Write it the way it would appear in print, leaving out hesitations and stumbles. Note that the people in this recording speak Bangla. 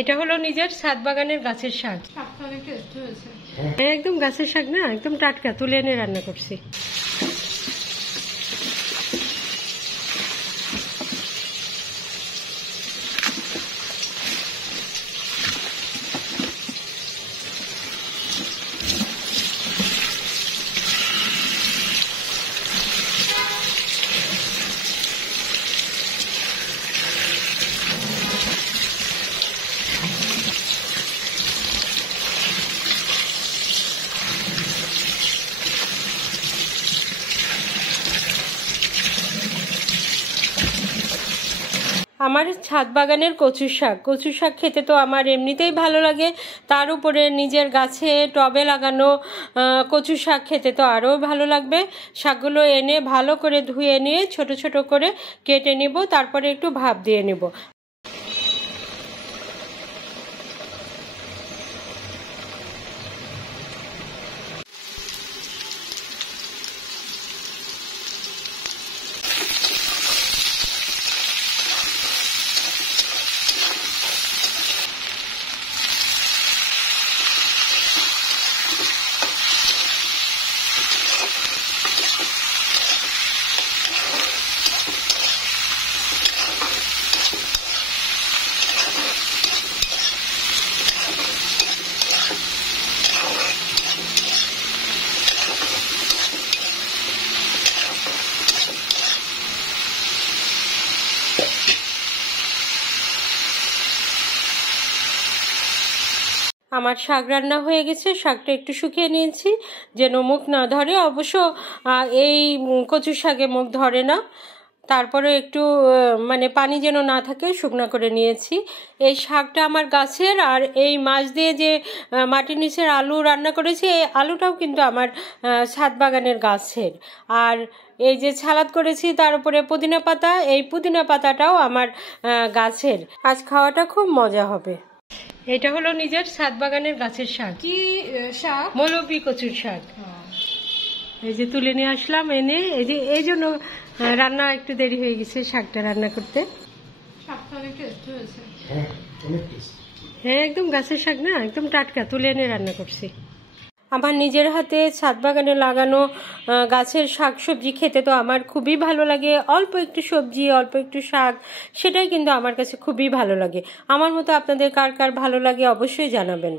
এটা হলো নিজের ছাদ বাগানের গাছের শাক। একদম গাছের শাক না, একদম টাটকা, তুলে এনে রান্না করছি। আমার ছাদ বাগানের কচু শাক খেতে তো আমার এমনিতেই ভালো লাগে, তার উপরে নিজের গাছে টবে লাগানো কচু শাক খেতে তো আরও ভালো লাগবে। শাকগুলো এনে ভালো করে ধুয়ে নিয়ে ছোট ছোট করে কেটে নিব, তারপরে একটু ভাপ দিয়ে নিব। আমার শাক রান্না হয়ে গেছে, শাকটা একটু শুকিয়ে নিয়েছি যেন মুখ না ধরে। অবশ্য এই কচু শাকে মুখ ধরে না, তারপরে একটু মানে পানি যেন না থাকে শুকনা করে নিয়েছি। এই শাকটা আমার গাছের, আর এই মাছ দিয়ে যে মাটির নিচের আলু রান্না করেছি, এই আলুটাও কিন্তু আমার ছাদ বাগানের গাছের। আর এই যে সালাদ করেছি তার উপরে পুদিনা পাতা, এই পুদিনা পাতাটাও আমার গাছের। আজ খাওয়াটা খুব মজা হবে। এটা হলো নিজের ছাদ বাগানের গাছের শাক। কি শাক? মৌলবী কচুর শাক। এই যে তুলে নিয়ে আসলাম এনে, এই যে এই জন্য রান্না একটু দেরি হয়ে গেছে শাকটা রান্না করতে। শাকটা অনেক টেস্ট হয়েছে। হ্যাঁ, একদম গাছের শাক না, একদম টাটকা, তুলে এনে রান্না করছি। আমার নিজের হাতে ছাদ বাগানে লাগানো গাছের শাক সবজি খেতে তো আমার খুবই ভালো লাগে। অল্প একটু সবজি, অল্প একটু শাক, সেটাই কিন্তু আমার কাছে খুবই ভালো লাগে। আমার মতো আপনাদের কার কার ভালো লাগে অবশ্যই জানাবেন।